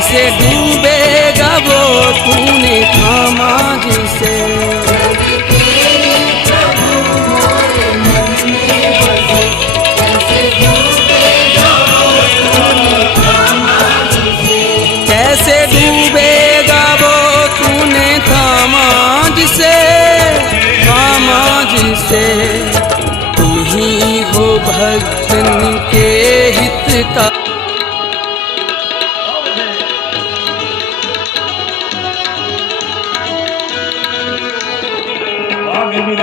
कैसे डूबेगा वो तूने थामा जिसे। कैसे डूबेगा वो तूने थामा जिसे, थामा जिसे। तुम ही हो भक्तन के हित का। आगे भी